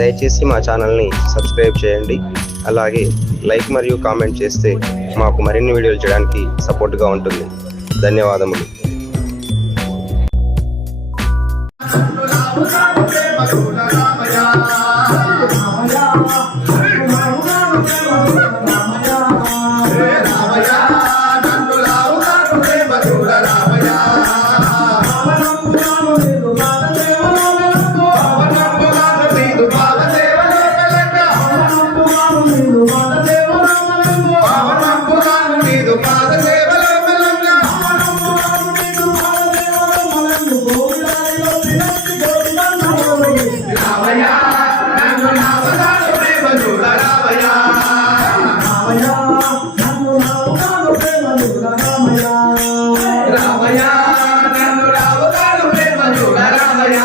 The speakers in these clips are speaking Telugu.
దయచేసి మా ఛానల్ని సబ్స్క్రైబ్ చేయండి. అలాగే లైక్ మరియు కామెంట్ చేస్తే మాకు మరిన్ని వీడియోలు చేయడానికి సపోర్ట్గా ఉంటుంది. ధన్యవాదములు. రామయ్య. నన్ను రావు ప్రేమ చూడ రామయ్య.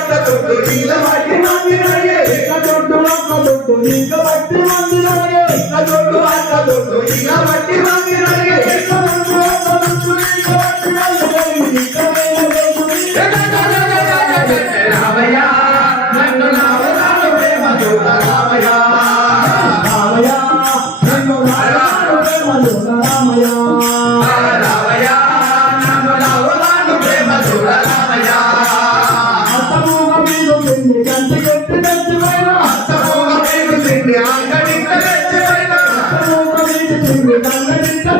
అట్ట దొడ్డు నీళ్ళ బట్టి మందిరాయే ఇట్ల దొడ్డు అట్ట దొడ్డు నీళ్ళ బట్టి మందిరాయే ఇట్ల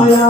ছায়া